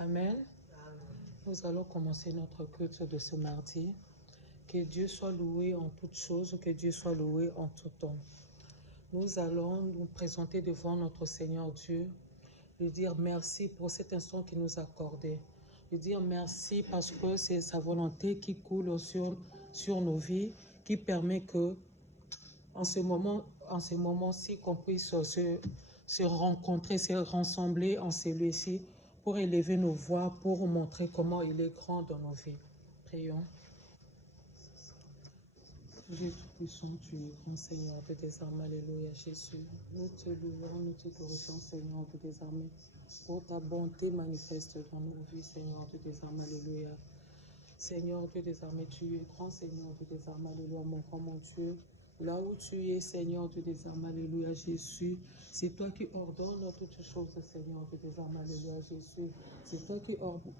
Amen. Nous allons commencer notre culte de ce mardi. Que Dieu soit loué en toutes choses, que Dieu soit loué en tout temps. Nous allons nous présenter devant notre Seigneur Dieu, lui dire merci pour cet instant qu'il nous a accordé. Lui dire merci parce que c'est sa volonté qui coule sur nos vies, qui permet que, en ce moment-ci, qu'on puisse se rencontrer, se rassembler en celui-ci pour élever nos voix, pour montrer comment il est grand dans nos vies. Prions. Dieu tout-puissant, tu es grand Seigneur de tes armes, alléluia Jésus. Nous te louons, nous te glorifions Seigneur de tes armées, pour ta bonté manifeste dans nos vies Seigneur de tes armes, alléluia. Seigneur Dieu des armées, tu es grand Seigneur de tes armes, alléluia mon grand mon Dieu. Là où tu es, Seigneur Dieu des armes, alléluia, Jésus. C'est toi qui ordonnes toutes choses, Seigneur Dieu des armes, alléluia, Jésus. C'est toi qui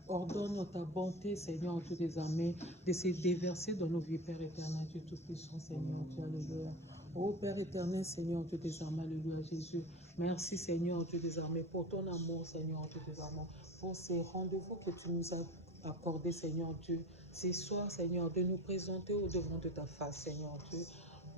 ordonnes ta bonté, Seigneur Dieu des armées, de se déverser dans nos vies, Père éternel, Dieu tout-puissant, Seigneur Dieu, alléluia. Ô Père éternel, Seigneur Dieu des armes, alléluia, Jésus. Merci, Seigneur Dieu des armées, pour ton amour, Seigneur Dieu des armées, pour ces rendez-vous que tu nous as accordés, Seigneur Dieu. Ce soir, Seigneur, de nous présenter au devant de ta face, Seigneur Dieu.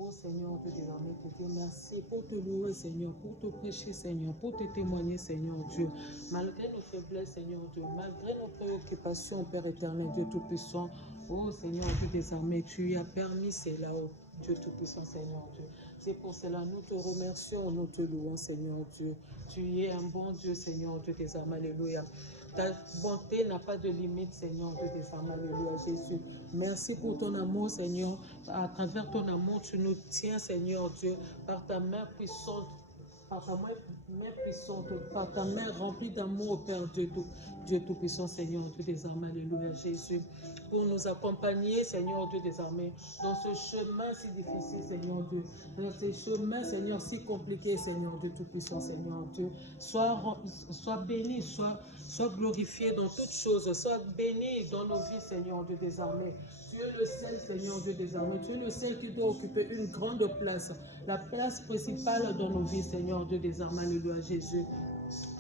Oh Seigneur, Dieu des armées, te dire merci, pour te louer, Seigneur, pour te prêcher, Seigneur, pour te témoigner, Seigneur Dieu. Malgré nos faiblesses, Seigneur Dieu, malgré nos préoccupations, Père éternel, Dieu tout-puissant, oh Seigneur, Dieu des armées, tu as permis cela, oh Dieu tout-puissant, Seigneur Dieu. C'est pour cela, nous te remercions, nous te louons, Seigneur Dieu. Tu es un bon Dieu, Seigneur Dieu des armées, alléluia. Ta bonté n'a pas de limite, Seigneur Dieu des armées, alléluia, Jésus. Merci pour ton amour, Seigneur. À travers ton amour, tu nous tiens, Seigneur Dieu, par ta main puissante, par ta main puissante, par ta main remplie d'amour, Père Dieu tout-puissant, Seigneur Dieu des armées, alléluia, Jésus. Pour nous accompagner, Seigneur Dieu des armées, dans ce chemin si difficile, Seigneur Dieu, dans ce chemin, Seigneur, si compliqué, Seigneur Dieu tout-puissant, Seigneur Dieu. Sois béni, sois glorifié dans toutes choses, sois béni dans nos vies, Seigneur Dieu des armées. Tu es le seul, Seigneur Dieu des armées, tu es le seul qui doit occuper une grande place, la place principale dans nos vies, Seigneur Dieu des armées, alléluia Jésus.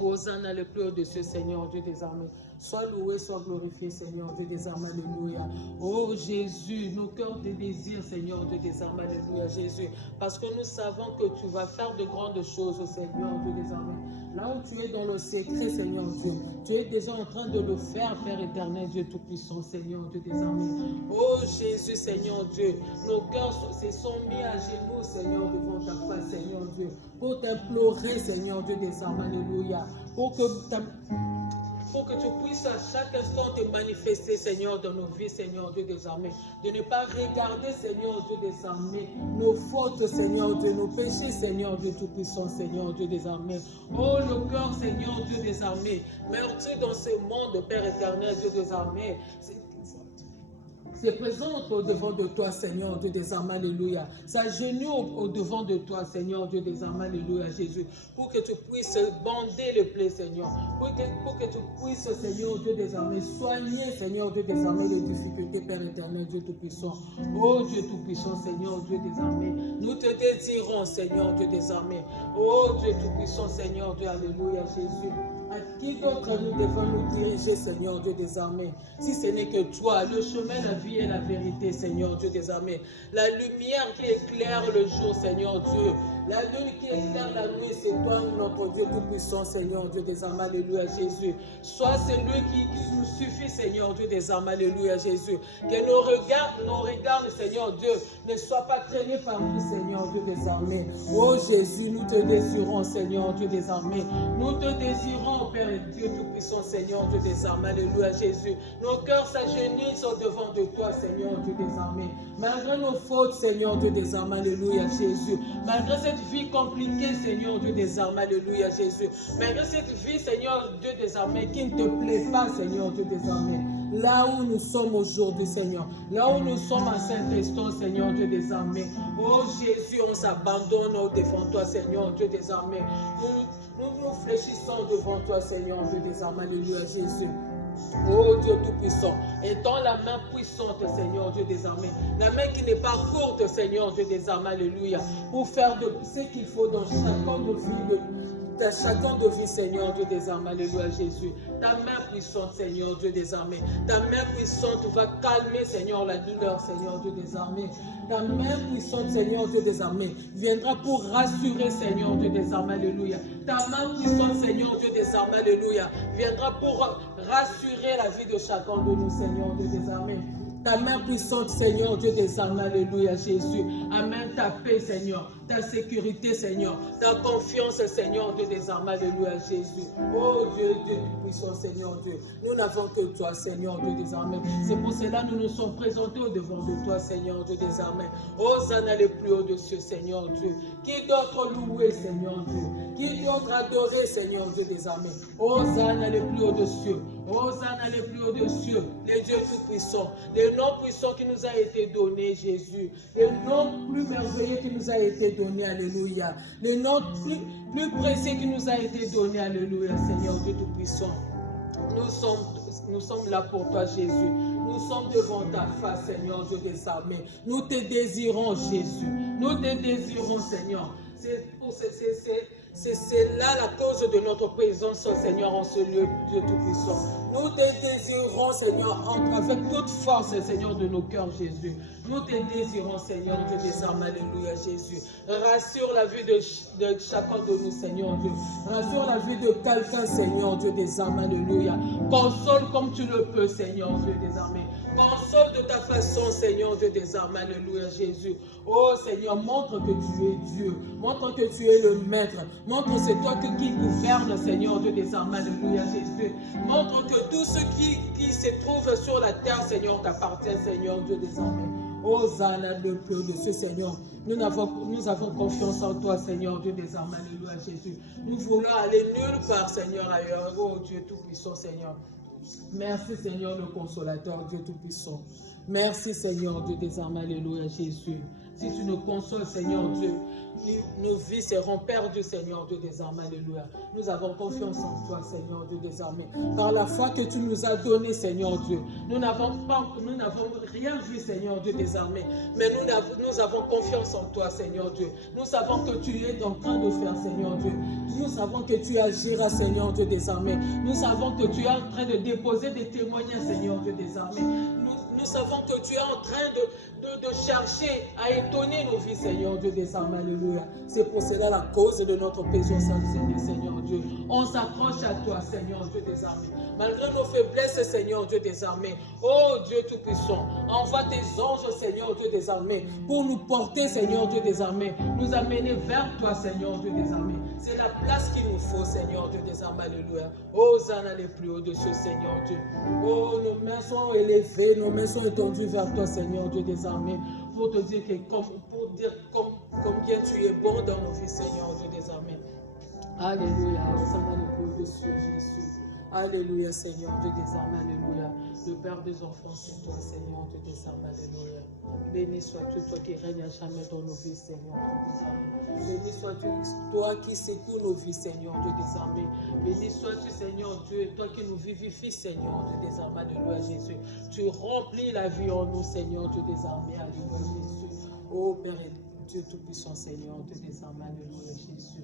Hosanna le plus haut de ce Seigneur Dieu des armées. Sois loué, sois glorifié, Seigneur Dieu des armées, alléluia. Oh Jésus, nos cœurs te désirent, Seigneur Dieu des armées, alléluia Jésus. Parce que nous savons que tu vas faire de grandes choses, Seigneur Dieu des armées. Là où tu es dans le secret, Seigneur Dieu, tu es déjà en train de le faire, Père éternel, Dieu tout-puissant, Seigneur Dieu des armées. Oh Jésus, Seigneur Dieu, nos cœurs se sont mis à genoux, Seigneur, devant ta face, Seigneur Dieu, pour t'implorer, Seigneur Dieu des armées, alléluia, pour que tu puisses à chaque instant te manifester, Seigneur, dans nos vies, Seigneur Dieu des armées. De ne pas regarder, Seigneur Dieu des armées, nos fautes, Seigneur Dieu, nos péchés, Seigneur Dieu tout-puissant, Seigneur Dieu des armées. Oh, le cœur, Seigneur Dieu des armées, meurtri dans ce monde, Père éternel, Dieu des armées, se présente au devant de toi, Seigneur Dieu des armées, alléluia. S'agenouille au devant de toi, Seigneur Dieu des armées, alléluia, Jésus, pour que tu puisses bander les plaies, Seigneur, pour que tu puisses, Seigneur Dieu des armées, soigner, Seigneur Dieu des armées, les difficultés, Père éternel, Dieu tout-puissant. Oh Dieu tout-puissant, Seigneur Dieu des armées, nous te désirons, Seigneur Dieu des armées. Oh Dieu tout-puissant, Seigneur Dieu, alléluia, Jésus. À qui d'autre nous devons nous diriger, Seigneur Dieu des armées, si ce n'est que toi, le chemin, la vie et la vérité, Seigneur Dieu des armées, la lumière qui éclaire le jour, Seigneur Dieu, la lune qui éclaire la nuit, c'est toi, notre Dieu tout-puissant, Seigneur Dieu des armées, alléluia Jésus. Sois celui qui nous suffit, Seigneur Dieu des armées, alléluia Jésus. Que nos regards, Seigneur Dieu, ne soient pas traînés par nous, Seigneur Dieu des armées. Oh Jésus, nous te désirons, Seigneur Dieu des armées. Nous te désirons, Père et Dieu tout-puissant, Seigneur Dieu des armées, alléluia Jésus. Nos cœurs s'agenouillent au devant de toi, Seigneur Dieu des armées. Malgré nos fautes, Seigneur Dieu des armées, alléluia Jésus. Malgré cette vie compliquée, Seigneur Dieu des armées, alléluia Jésus. Malgré cette vie, Seigneur Dieu des armées, qui ne te plaît pas, Seigneur Dieu des armées. Là où nous sommes aujourd'hui, Seigneur. Là où nous sommes à Saint-Christon, Seigneur Dieu des armées. Oh Jésus, on s'abandonne devant toi, Seigneur Dieu des armées. Nous fléchissons devant toi, Seigneur Dieu des armées, alléluia Jésus. Oh Dieu tout-puissant, étends la main puissante, Seigneur Dieu des armées, la main qui n'est pas courte, Seigneur Dieu des armées, alléluia, pour faire de ce qu'il faut dans chacun de nos vies, de chacun de vie, Seigneur Dieu des armées, alléluia Jésus. Ta main puissante, Seigneur Dieu des armées. Ta main puissante va calmer, Seigneur, la douleur, Seigneur Dieu des armées. Ta main puissante, Seigneur Dieu des armées, viendra pour rassurer, Seigneur Dieu des armées, alléluia. Ta main puissante, Seigneur Dieu des armées, alléluia, viendra pour rassurer la vie de chacun de nous, Seigneur Dieu des armées. Ta main puissante, Seigneur Dieu des armées, alléluia Jésus. Amène ta paix, Seigneur, ta sécurité, Seigneur, ta confiance, Seigneur Dieu des armées, alléluia Jésus. Oh Dieu, Dieu puissant, Seigneur Dieu. Nous n'avons que toi, Seigneur Dieu des armées. C'est pour cela que nous nous sommes présentés au devant de toi, Seigneur Dieu des armées. Hosanna le plus haut de cieux, Seigneur Dieu. Qui d'autre louer, Seigneur Dieu? Qui d'autre adorer, Seigneur Dieu des armées? Hosanna le plus haut de cieux. Hosanna le plus haut de cieux, les dieux tout-puissants, le nom puissant qui nous a été donné, Jésus, le nom plus merveilleux qui nous a été donné, alléluia, le nom plus précieux qui nous a été donné, alléluia, Seigneur Dieu tout-puissant. Nous sommes là pour toi, Jésus. Nous sommes devant ta face, Seigneur Dieu des armées. Nous te désirons, Jésus. Nous te désirons, Seigneur. C'est là la cause de notre présence, Seigneur, en ce lieu, Dieu Tout-Puissant. Nous te désirons, Seigneur, avec toute force, Seigneur, de nos cœurs, Jésus. Nous te désirons, Seigneur, Dieu des armes, alléluia, Jésus. Rassure la vie de chacun de nous, Seigneur Dieu. Rassure la vie de quelqu'un, Seigneur, Dieu des armes, alléluia. Console comme tu le peux, Seigneur, Dieu des armées. Console de ta façon, Seigneur Dieu des armes, alléluia Jésus. Oh Seigneur, montre que tu es Dieu, montre que tu es le maître, montre c'est toi qui gouverne, Seigneur Dieu des armes, alléluia Jésus. Montre que tout ce qui se trouve sur la terre, Seigneur, t'appartient, Seigneur Dieu des armées. Hosanna le peu de ce Seigneur. Nous avons confiance en toi, Seigneur Dieu des armées, alléluia Jésus. Nous voulons aller nulle part, Seigneur, ailleurs. Oh Dieu tout-puissant, Seigneur. Merci Seigneur le consolateur, Dieu tout-puissant. Merci Seigneur Dieu des armes, alléluia Jésus. Si tu nous consoles, Seigneur Dieu, nos vies seront perdues, Seigneur Dieu des armées, alléluia. Nous avons confiance en toi, Seigneur Dieu des armées. Par la foi que tu nous as donnée, Seigneur Dieu, nous n'avons rien vu, Seigneur Dieu des armées, mais nous avons confiance en toi, Seigneur Dieu. Nous savons que tu es en train de faire, Seigneur Dieu. Nous savons que tu agiras, Seigneur Dieu des armées. Nous savons que tu es en train de déposer des témoignages, Seigneur Dieu des armées. Nous savons que tu es en train de chercher à étonner nos vies, Seigneur Dieu des armées, alléluia. C'est pour cela la cause de notre présence, Seigneur Dieu. On s'accroche à toi, Seigneur Dieu des armées. Malgré nos faiblesses, Seigneur Dieu des armées. Oh Dieu tout-puissant, envoie tes anges, Seigneur Dieu des armées, pour nous porter, Seigneur Dieu des armées, nous amener vers toi, Seigneur Dieu des armées. C'est la place qu'il nous faut, Seigneur Dieu des armées, alléluia. Hosanna les plus hauts de ce Seigneur Dieu. Oh, nos mains sont élevées, nos mains sont étendues vers toi, Seigneur Dieu des armées, pour te dire combien tu es bon dans nos vies, Seigneur Dieu des armées. Alléluia, Hosanna les plus hauts de ce Jésus. Alléluia, Seigneur Dieu des armées, alléluia. Le Père des enfants, c'est toi, Seigneur Dieu des armées, alléluia. Béni sois-tu, toi qui règnes à jamais dans nos vies, Seigneur Dieu des armées. Béni sois-tu, toi qui secoue nos vies, Seigneur Dieu des armées. Béni sois-tu, Seigneur Dieu, toi qui nous vivifies, Seigneur Dieu des armées, alléluia, Jésus. Tu remplis la vie en nous, Seigneur Dieu des armées, alléluia, Jésus. Oh Père Dieu Tout-Puissant, Seigneur Dieu des armées, alléluia, Jésus.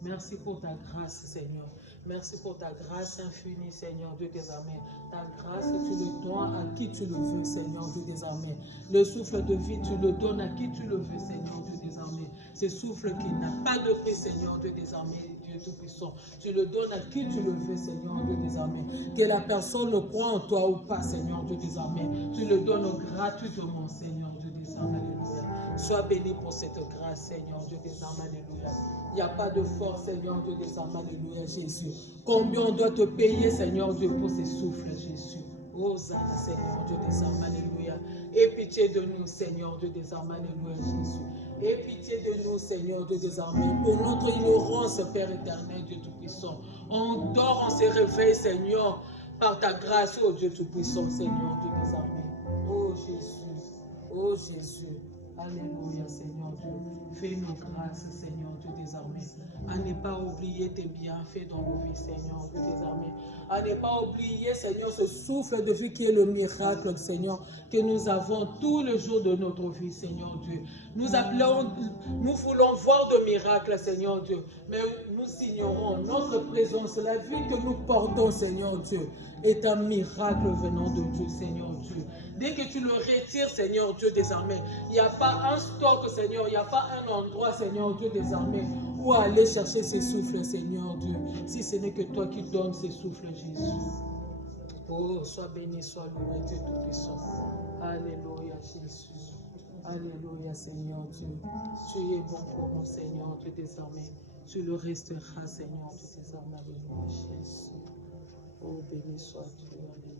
Merci pour ta grâce, Seigneur. Merci pour ta grâce infinie, Seigneur Dieu des armées. Ta grâce, tu le donnes à qui tu le veux, Seigneur Dieu des armées. Le souffle de vie, tu le donnes à qui tu le veux, Seigneur Dieu des armées. Ce souffle qui n'a pas de prix, Seigneur Dieu des armées, Dieu Tout-Puissant. Tu le donnes à qui tu le veux, Seigneur Dieu des armées. Que la personne le croit en toi ou pas, Seigneur Dieu des armées. Tu le donnes gratuitement, Seigneur Dieu des armées, alléluia. Sois béni pour cette grâce, Seigneur Dieu des armées, alléluia. Il n'y a pas de force, Seigneur Dieu des armées, alléluia, Jésus. Combien on doit te payer, Seigneur Dieu, pour ces souffles, Jésus. Hosanna, Seigneur Dieu des armées, alléluia. Aie pitié de nous, Seigneur Dieu des armées, alléluia, Jésus. Aie pitié de nous, Seigneur Dieu des armées, pour notre ignorance, Père éternel, Dieu Tout-Puissant. On dort, on se réveille, Seigneur, par ta grâce, oh Dieu Tout-Puissant, Seigneur Dieu des armées. Oh Jésus, oh Jésus. Alléluia, Seigneur Dieu. Fais-nous grâce, Seigneur Dieu, désormais. À ne pas oublier tes bienfaits dans nos vies, Seigneur Dieu, désormais. À ne pas oublier, Seigneur, ce souffle de vie qui est le miracle, Seigneur, que nous avons tous les jours de notre vie, Seigneur Dieu. Nous appelons, nous voulons voir de miracles, Seigneur Dieu, mais nous ignorons notre présence, la vie que nous portons, Seigneur Dieu, est un miracle venant de Dieu, Seigneur Dieu. Dès que tu le retires, Seigneur Dieu, désormais, il n'y a pas un stock, Seigneur, il n'y a pas un endroit, Seigneur Dieu, désormais, où aller chercher ces souffles, Seigneur Dieu, si ce n'est que toi qui donnes ces souffles, Jésus. Oh, sois béni, sois loué, Dieu Tout-Puissant. Alléluia, Jésus. Alléluia, Seigneur Dieu. Tu es bon pour nous, Seigneur Dieu, désormais. Tu le resteras, Seigneur Dieu, désormais. Alléluia, Jésus. Oh, béni sois-tu, Alléluia.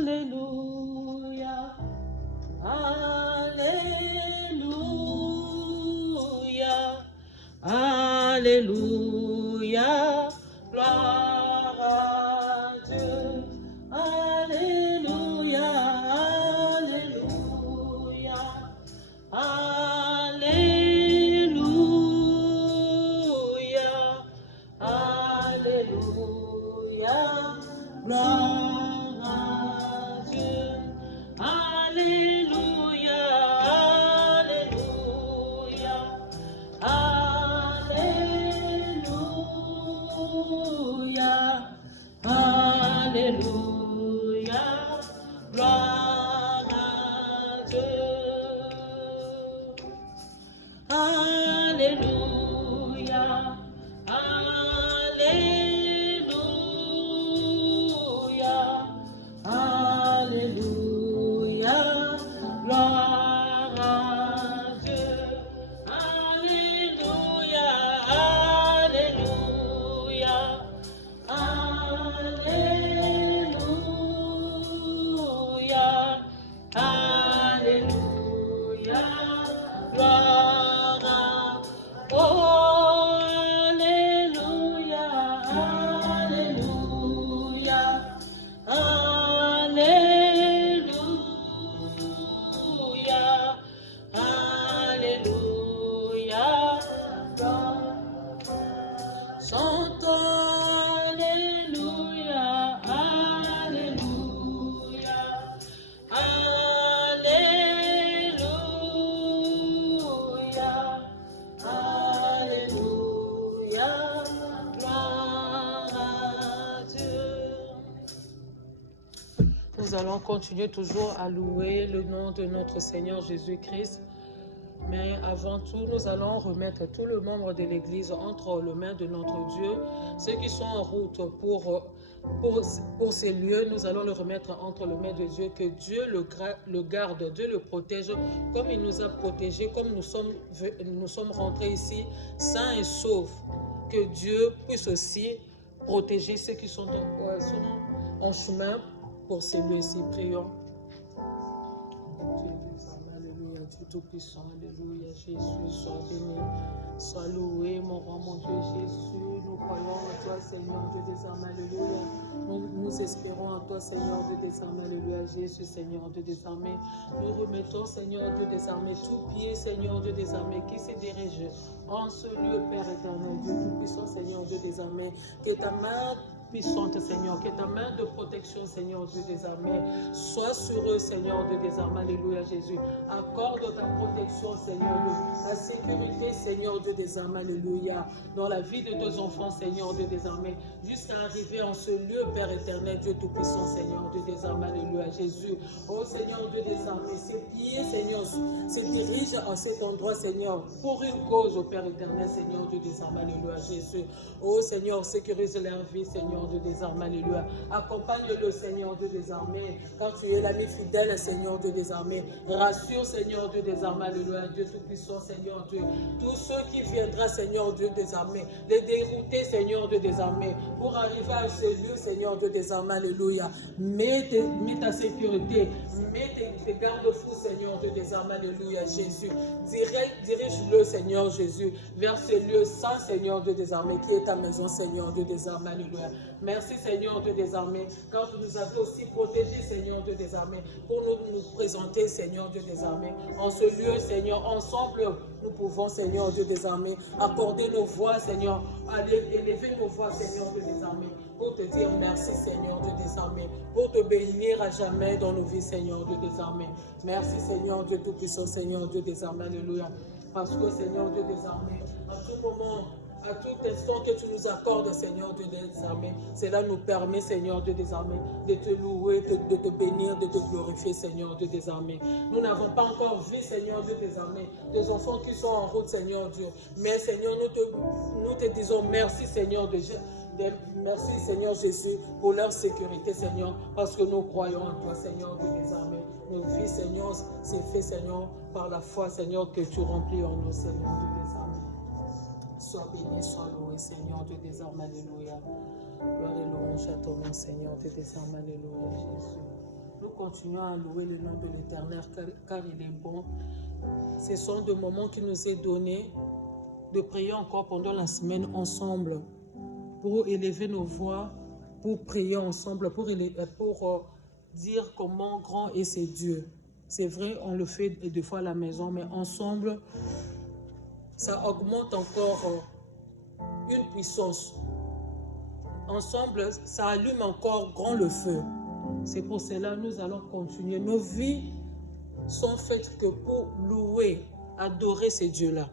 Alléluia, Alléluia, Alléluia, gloire à Dieu, Alléluia, Alléluia, Alléluia, Alléluia, gloire. Nous allons continuer toujours à louer le nom de notre Seigneur Jésus-Christ. Mais avant tout, nous allons remettre tous les membres de l'Église entre les mains de notre Dieu. Ceux qui sont en route pour ces lieux, nous allons le remettre entre les mains de Dieu. Que Dieu le garde, Dieu le protège comme il nous a protégés, comme nous sommes rentrés ici sains et saufs. Que Dieu puisse aussi protéger ceux qui sont en chemin pour ces lieux-ci. Prions. Alléluia, Dieu Tout-Puissant, Alléluia, Jésus, sois béni, sois loué, mon roi, mon Dieu, Jésus, nous croyons en toi, Seigneur, Dieu des armes, Alléluia, nous espérons en toi, Seigneur, Dieu des armes, Alléluia, Jésus, Seigneur, Dieu des armées, nous remettons, Seigneur, Dieu des armées, tout pied, Seigneur, Dieu des armées, qui se dirige en ce lieu, Père éternel, Dieu Tout-Puissant, Seigneur, Dieu des armées, que ta main puissante, Seigneur, que ta main de protection, Seigneur Dieu des armées, soit sur eux, Seigneur Dieu des armées, Alléluia, Jésus. Accorde ta protection, Seigneur Dieu, la sécurité, Seigneur Dieu des armées, Alléluia, dans la vie de tes enfants, Seigneur Dieu des armées, jusqu'à arriver en ce lieu, Père éternel, Dieu Tout-Puissant, Seigneur Dieu des armées, Alléluia, Jésus. Oh Seigneur Dieu des armées, ses pieds, Seigneur, se dirigent en cet endroit, Seigneur, pour une cause, au Père éternel, Seigneur Dieu des armées, Alléluia, Jésus. Oh Seigneur, sécurise leur vie, Seigneur Seigneur Dieu des armées, alléluia. Accompagne-le, Seigneur Dieu des armées, quand tu es l'ami fidèle, Seigneur Dieu des armées. Rassure, Seigneur Dieu des armées, alléluia, Dieu Tout-Puissant, Seigneur Dieu. Tous ceux qui viendront, Seigneur Dieu des armées, les dérouter, Seigneur Dieu des armées, pour arriver à ce lieu, Seigneur Dieu des armées, alléluia. Mets ta sécurité, mets tes garde-fous, Seigneur Dieu des armées, alléluia, Jésus. Dirige-le, Seigneur Jésus, vers ce lieu saint, Seigneur Dieu des armées, qui est ta maison, Seigneur Dieu des armées, alléluia. Merci, Seigneur Dieu des armées, quand tu nous avais aussi protégés, Seigneur Dieu des armées, pour nous présenter, Seigneur Dieu des armées, en ce lieu, Seigneur, ensemble, nous pouvons, Seigneur Dieu des armées, accorder nos voix, Seigneur, aller élever nos voix, Seigneur Dieu des armées, pour te dire merci, Seigneur Dieu des armées, pour te bénir à jamais dans nos vies, Seigneur Dieu des armées. Merci, Seigneur Dieu Tout-Puissant, Seigneur Dieu des armées, alléluia. Parce que, Seigneur Dieu des armées, à tout moment, à tout instant que tu nous accordes, Seigneur Dieu des armées, cela nous permet, Seigneur Dieu des armées, de te louer, de te bénir, de te glorifier, Seigneur Dieu des armées. Nous n'avons pas encore vu, Seigneur Dieu des armées, des enfants qui sont en route, Seigneur Dieu. Mais, Seigneur, nous te disons merci, Seigneur Dieu. Merci, Seigneur Jésus, pour leur sécurité, Seigneur, parce que nous croyons en toi, Seigneur Dieu des armées. Nos vies, Seigneur, c'est fait, Seigneur, par la foi, Seigneur, que tu remplis en nous, Seigneur Dieu des armées. Sois béni, sois loué, Seigneur Dieu des armées, alléluia. Gloire et louange à ton nom, Seigneur Dieu des armées, alléluia, Jésus. Nous continuons à louer le nom de l'Éternel, car il est bon. Ce sont des moments qui nous est donné de prier encore pendant la semaine ensemble, pour élever nos voix, pour prier ensemble, pour dire comment grand est ce Dieu. C'est vrai, on le fait des fois à la maison, mais ensemble, ça augmente encore une puissance. Ensemble, ça allume encore grand le feu. C'est pour cela que nous allons continuer. Nos vies sont faites que pour louer, adorer ces dieux-là.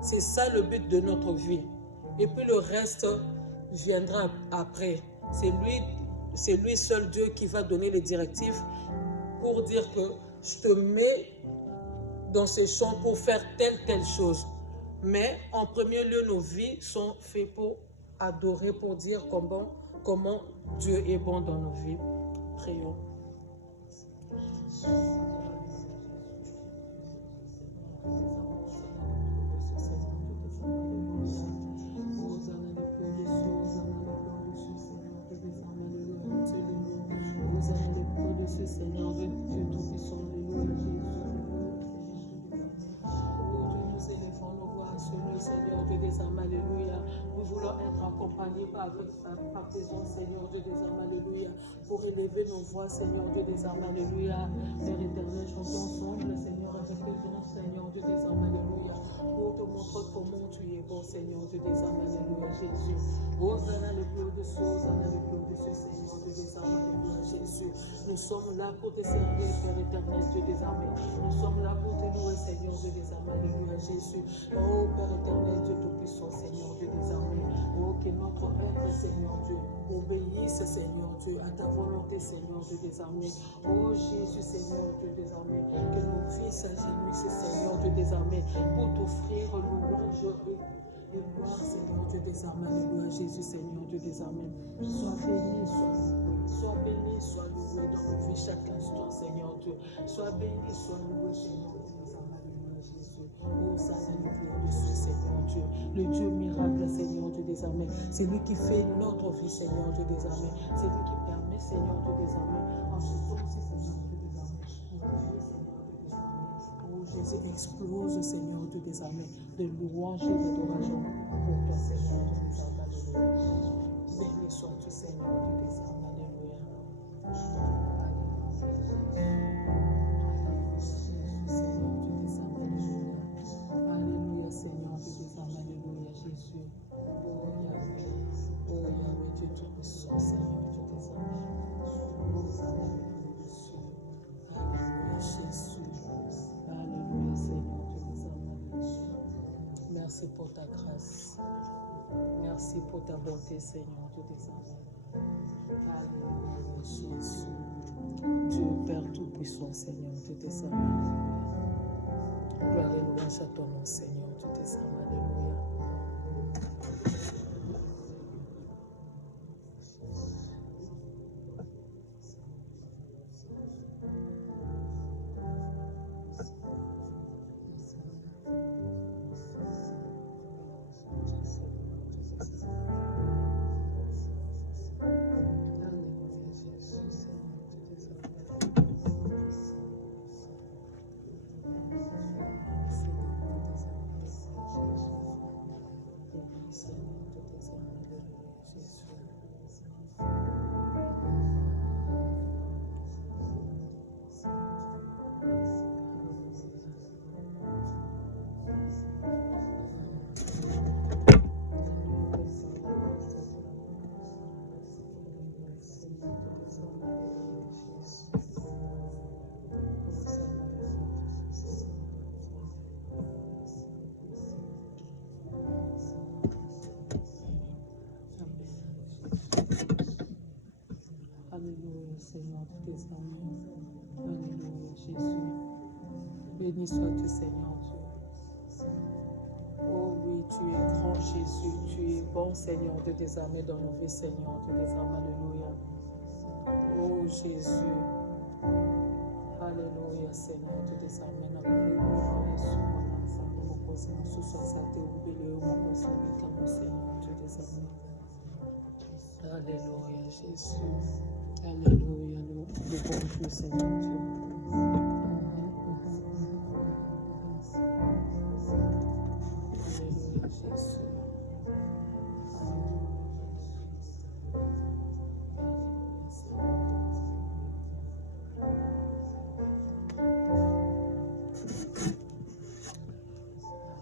C'est ça le but de notre vie. Et puis le reste viendra après. C'est lui seul Dieu qui va donner les directives pour dire que je te mets dans ces champs pour faire telle chose. Mais en premier lieu, nos vies sont faites pour adorer, pour dire comment Dieu est bon dans nos vies. Prions. Seigneur Dieu Tout-Puissant, alléluia, Jésus. Nous élevons nos voix à celui, Seigneur Dieu des armées, alléluia. Nous voulons être accompagnés par tes anges, Seigneur Dieu des armées, alléluia. Pour élever nos voix, Seigneur Dieu des armées, alléluia. Père éternel, chantons ensemble, Seigneur, avec les anges, Seigneur Dieu des armées, alléluia. Pour te montrer comment tu es bon, Seigneur Dieu des armées, alléluia, Jésus. Hosanna le plus au-dessus, Hosanna le plus au-dessus, Seigneur Dieu des armées, alléluia, Jésus. Nous sommes là pour te servir, Père éternel, Dieu des armées. Nous sommes là pour te louer, Seigneur Dieu des armées, alléluia, Jésus. Oh Père éternel, Dieu tout-puissant, Seigneur Dieu des armées. Oh, que notre être, Seigneur Dieu, obéisse, Seigneur Dieu, à ta volonté, Seigneur Dieu des armées. Oh Jésus, Seigneur Dieu des armées, que nos vies s'agenouillent, Seigneur Dieu des armées, pour t'offrir louange et gloire, Seigneur Dieu des armées, alléluia, Jésus, Seigneur Dieu des armées. Sois béni, sois béni, sois loué dans nos vies chaque instant, Seigneur Dieu. Sois béni, sois loué, Seigneur Dieu des armées, alléluia, Jésus. Oh, ça le plus au-dessus, Seigneur Dieu. Le Dieu miracle, Seigneur Dieu des armées. C'est lui qui fait notre vie, Seigneur Dieu des armées. C'est lui qui permet, Seigneur Dieu des armées, en ce temps aussi, Seigneur Dieu des armées. Notre vie, Seigneur Dieu des armées. Oh, Jésus explose, Seigneur Dieu des armées, de louanges et d'adoration pour toi, Seigneur Dieu des armées, alléluia. Béni sois-tu, Seigneur Dieu des armées, alléluia. Alléluia, Seigneur Dieu des armées, alléluia, Jésus. Oh Yahweh, Dieu tout-puissant, Seigneur Dieu des armées. Hosanna le plus au-dessus. Alléluia, Jésus. Alléluia, Seigneur Dieu des armées. Merci pour ta grâce. Merci pour ta bonté, Seigneur Dieu des armées. Alléluia, Jésus. Dieu Père tout-puissant, Seigneur Dieu des armées. Gloire et louange à ton nom, Seigneur Dieu des armées. Alléluia. Seigneur de tes armées. Alléluia, Jésus. Béni sois-tu, Seigneur Dieu. Oh oui, tu es grand, Jésus. Tu es bon, Seigneur de tes armées, dans nos vies, Seigneur de tes armées. Alléluia. Oh Jésus. Alléluia, Seigneur de tes armées. Alléluia, Jésus. Alléluia, le bon Dieu, Seigneur Dieu. Alléluia, Jésus.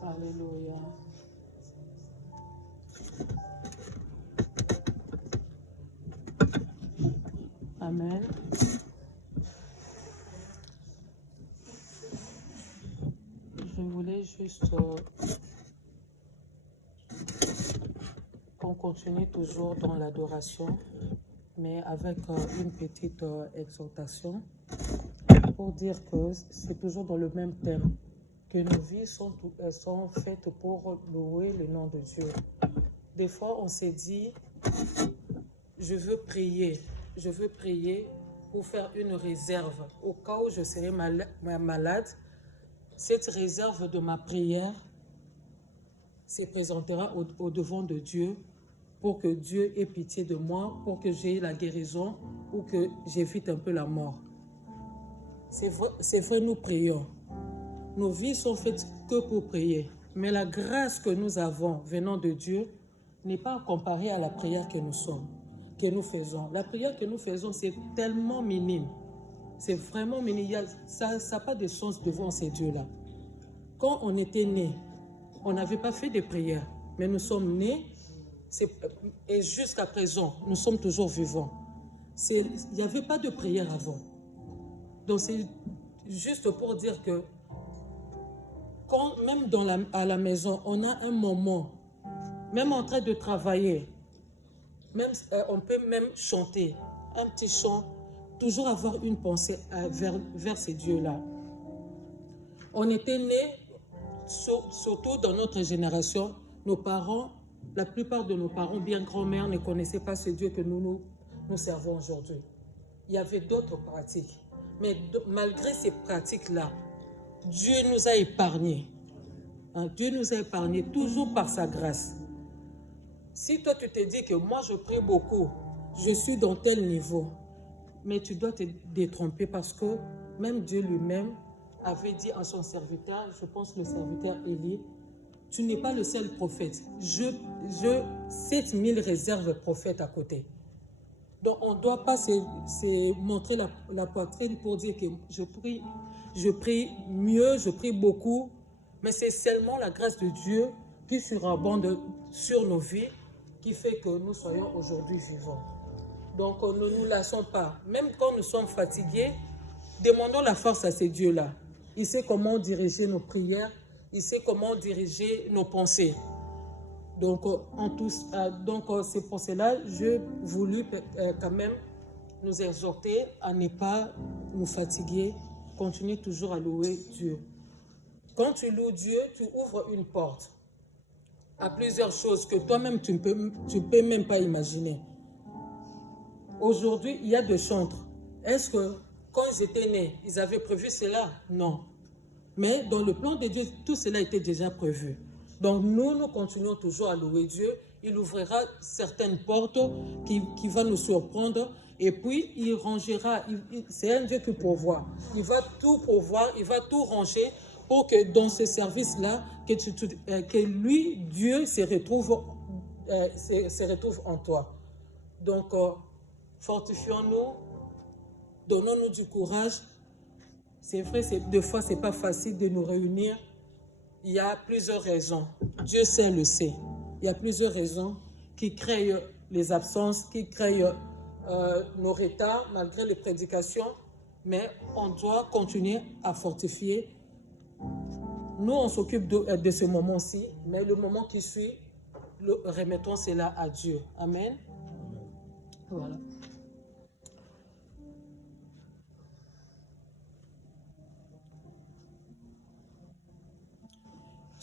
Alléluia. Amen. Je voulais juste qu'on continue toujours dans l'adoration, mais avec une petite exhortation pour dire que c'est toujours dans le même thème, que nos vies sont faites pour louer le nom de Dieu. Des fois, on s'est dit, je veux prier pour faire une réserve au cas où je serai malade. Cette réserve de ma prière se présentera au devant de Dieu pour que Dieu ait pitié de moi, pour que j'aie la guérison ou que j'évite un peu la mort. C'est vrai, nous prions. Nos vies sont faites que pour prier. Mais la grâce que nous avons venant de Dieu n'est pas comparée à la prière que nous faisons. La prière que nous faisons, c'est tellement minime. C'est vraiment minime. Ça n'a pas de sens devant ces dieux-là. Quand on était nés, on n'avait pas fait de prière. Mais nous sommes nés, et jusqu'à présent, nous sommes toujours vivants. Il n'y avait pas de prière avant. Donc c'est juste pour dire que quand même à la maison, on a un moment, même en train de travailler, même, on peut même chanter un petit chant, toujours avoir une pensée vers ces dieux-là. On était nés, surtout dans notre génération, nos parents, la plupart de nos parents, bien grand-mère, ne connaissaient pas ce Dieu que nous servons aujourd'hui. Il y avait d'autres pratiques. Mais malgré ces pratiques-là, Dieu nous a épargnés. Dieu nous a épargnés toujours par sa grâce. Si toi tu te dis que moi je prie beaucoup, je suis dans tel niveau, mais tu dois te détromper parce que même Dieu lui-même avait dit à son serviteur, je pense le serviteur Élie, tu n'es pas le seul prophète. Je 7000 réserves prophètes à côté. Donc on ne doit pas se montrer la poitrine pour dire que je prie mieux, je prie beaucoup, mais c'est seulement la grâce de Dieu qui surabonde sur nos vies qui fait que nous soyons aujourd'hui vivants. Donc ne nous lassons pas. Même quand nous sommes fatigués, demandons la force à ces dieux-là. Il sait comment diriger nos prières, il sait comment diriger nos pensées. Donc, c'est pour cela que j'ai voulu quand même nous exhorter à ne pas nous fatiguer, continuer toujours à louer Dieu. Quand tu loues Dieu, tu ouvres une porte à plusieurs choses que toi-même tu peux même pas imaginer. Aujourd'hui, il y a des chantres. Est-ce que quand ils étaient nés, ils avaient prévu cela? Non. Mais dans le plan de Dieu, tout cela était déjà prévu. Donc nous continuons toujours à louer Dieu. Il ouvrira certaines portes qui vont nous surprendre. Et puis il rangera. C'est un Dieu qui pourvoit. Il va tout pourvoir, il va tout ranger pour que dans ce service-là, que lui, Dieu, se retrouve en toi. Donc, fortifions-nous, donnons-nous du courage. C'est vrai, des fois, ce n'est pas facile de nous réunir. Il y a plusieurs raisons. Dieu sait le sait. Il y a plusieurs raisons qui créent les absences, qui créent nos retards malgré les prédications. Mais on doit continuer à fortifier. Nous, on s'occupe de ce moment-ci, mais le moment qui suit, remettons cela à Dieu. Amen. Voilà.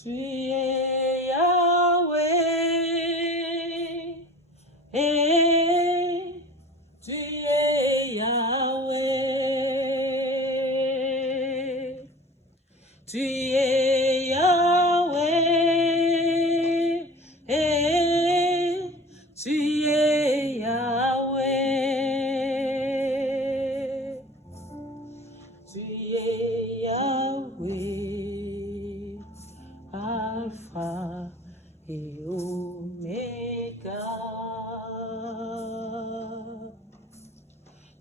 Tu es Yahweh, et tu es Yahweh. Tu es Yahweh, et tu es Yahweh. Tu es Yahweh, Alpha et Oméga.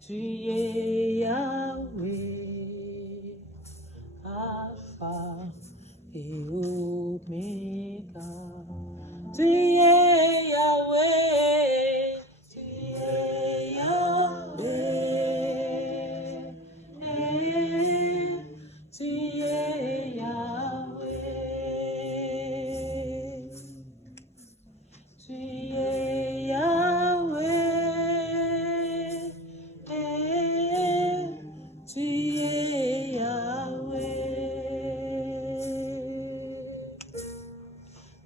Tu es Yahweh, Alpha et Oméga. Tu es Yahweh, tu es Yahweh, tu es Yahweh, tu es Yahweh, tu es Yahweh,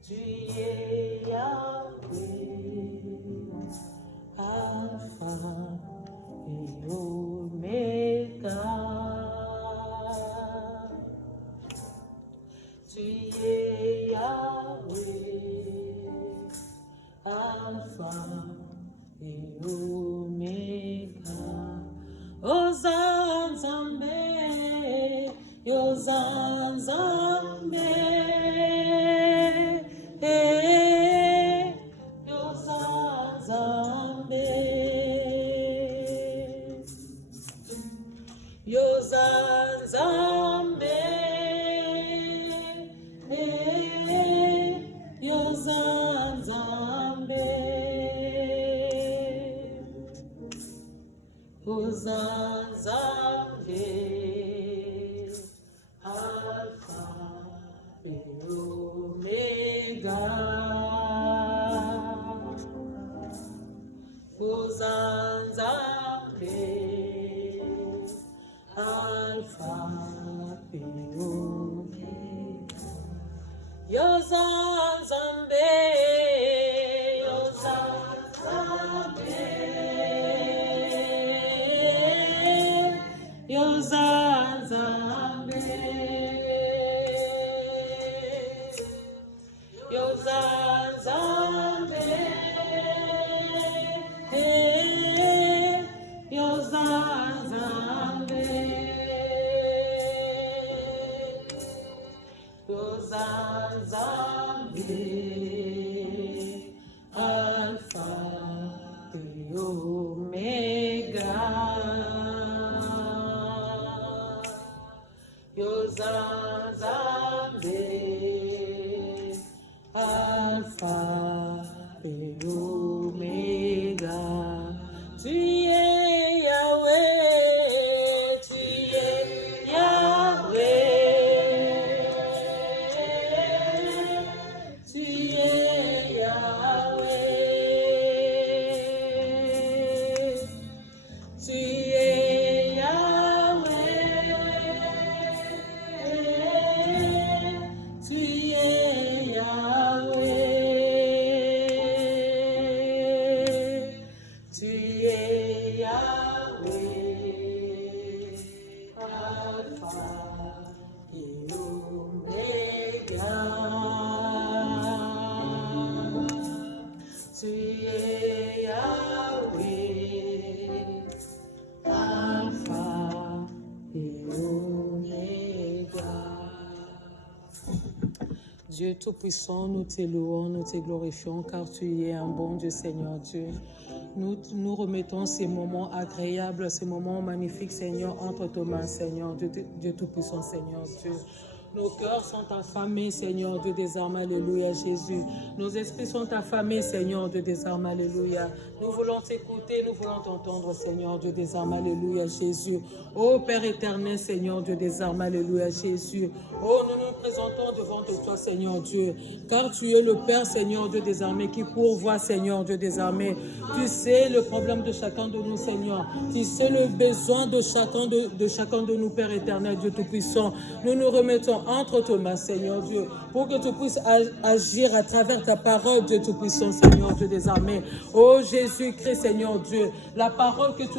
tu es Yahweh, Alpha et Oméga. Tu es Yahweh, Alpha et Oméga. Hosanna, Nzambe, Hosanna, Nzambe, Hosanna, Nzambe, Hosanna, Nzambe, Hosanna, Nzambe, Hosanna, Nzambe, Alpha et Omega. Hosanna, Nzambe, Alpha et Omega. Hosanna, Nzambe, Hosanna, Nzambe, Hosanna, Nzambe, Hosanna, Nzambe, Hosanna, Nzambe, Hosanna, Nzambe, Alpha et Omega. Hosanna, Nzambe, Alpha et Omega. Tu es Yahweh, tu es Yahweh, tu es Yahweh, tu es Yahweh, tu es Yahweh, tu es Yahweh, Alpha et Omega. Tu es Yahweh, Alpha et Omega. Dieu Tout-Puissant, nous te louons, nous te glorifions, car tu es un bon Dieu, Seigneur Dieu. Nous remettons ces moments agréables, ces moments magnifiques, Seigneur, entre tes mains, Seigneur, Dieu Tout-Puissant, Seigneur Dieu. Nos cœurs sont affamés, Seigneur Dieu des armes, alléluia, Jésus. Nos esprits sont affamés, Seigneur Dieu des armes, alléluia. Nous voulons t'écouter, nous voulons t'entendre, Seigneur Dieu des armes. Alléluia, Jésus. Ô Père éternel, Seigneur Dieu des armes. Alléluia, Jésus. Oh, nous nous présentons devant toi, Seigneur Dieu, car tu es le Père, Seigneur Dieu des armées, qui pourvoit, Seigneur Dieu des armées. Tu sais le problème de chacun de nous, Seigneur. Tu sais le besoin de chacun de nous, Père éternel, Dieu Tout-Puissant. Nous nous remettons entre tes mains, Seigneur Dieu, pour que tu puisses agir à travers ta parole, Dieu Tout-Puissant, Seigneur Dieu des armées. Oh Jésus-Christ, Seigneur Dieu, la parole que tu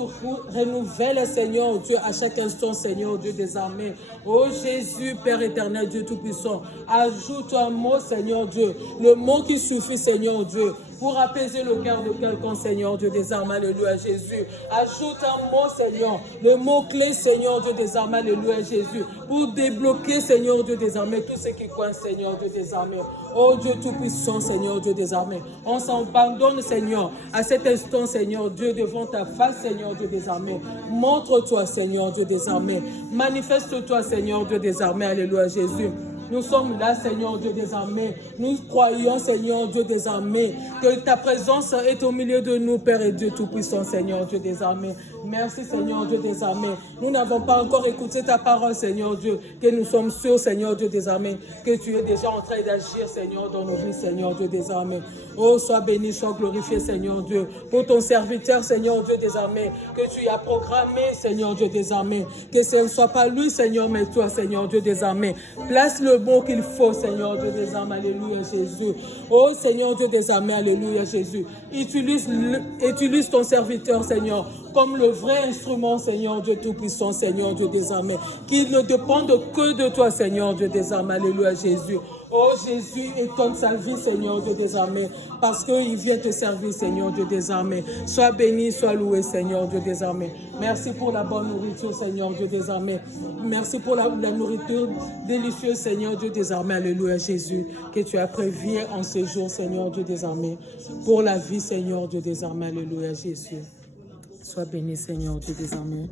renouvelles, Seigneur Dieu, à chaque instant, Seigneur Dieu des armées. Oh Jésus, Père éternel, Dieu Tout-Puissant, ajoute un mot, Seigneur Dieu, le mot qui suffit, Seigneur Dieu, pour apaiser le cœur de quelqu'un, Seigneur Dieu des armes, alléluia, Jésus. Ajoute un mot, Seigneur, le mot-clé, Seigneur Dieu des armes, alléluia, Jésus, pour débloquer, Seigneur Dieu des armées, tout ce qui coince, Seigneur Dieu des armées. Oh Dieu Tout-Puissant, Seigneur Dieu des armées, on s'abandonne, Seigneur, à cet instant, Seigneur Dieu, devant ta face, Seigneur Dieu des armées. Montre-toi, Seigneur Dieu des armées. Manifeste-toi, Seigneur Dieu des armées, alléluia, Jésus. Nous sommes là, Seigneur Dieu des armées. Nous croyons, Seigneur Dieu des armées, que ta présence est au milieu de nous, Père et Dieu Tout-Puissant, Seigneur Dieu des armées. Merci, Seigneur Dieu des armées. Nous n'avons pas encore écouté ta parole, Seigneur Dieu, que nous sommes sûrs, Seigneur Dieu des armées, que tu es déjà en train d'agir, Seigneur, dans nos vies, Seigneur Dieu des armées. Oh, sois béni, sois glorifié, Seigneur Dieu, pour ton serviteur, Seigneur Dieu des armées, que tu as programmé, Seigneur Dieu des armées, que ce ne soit pas lui, Seigneur, mais toi, Seigneur Dieu des armées. Place le bon qu'il faut, Seigneur Dieu des armées, alléluia, Jésus. Oh, Seigneur Dieu des armées, alléluia, Jésus. Utilise ton serviteur, Seigneur, comme le vrai instrument, Seigneur Dieu Tout-Puissant, Seigneur Dieu des armées, qu'il ne dépende que de toi, Seigneur Dieu des armées, alléluia, Jésus. Oh Jésus, étonne sa vie, Seigneur Dieu des armées, parce qu'il vient te servir, Seigneur Dieu des armées. Sois béni, sois loué, Seigneur Dieu des armées. Merci pour la bonne nourriture, Seigneur Dieu des armées. Merci pour la nourriture délicieuse, Seigneur Dieu des armées. Alléluia, Jésus, que tu as prévu en ce jour, Seigneur Dieu des armées, pour la vie, Seigneur Dieu des armées. Alléluia, Jésus. Sois béni, Seigneur Dieu des armées.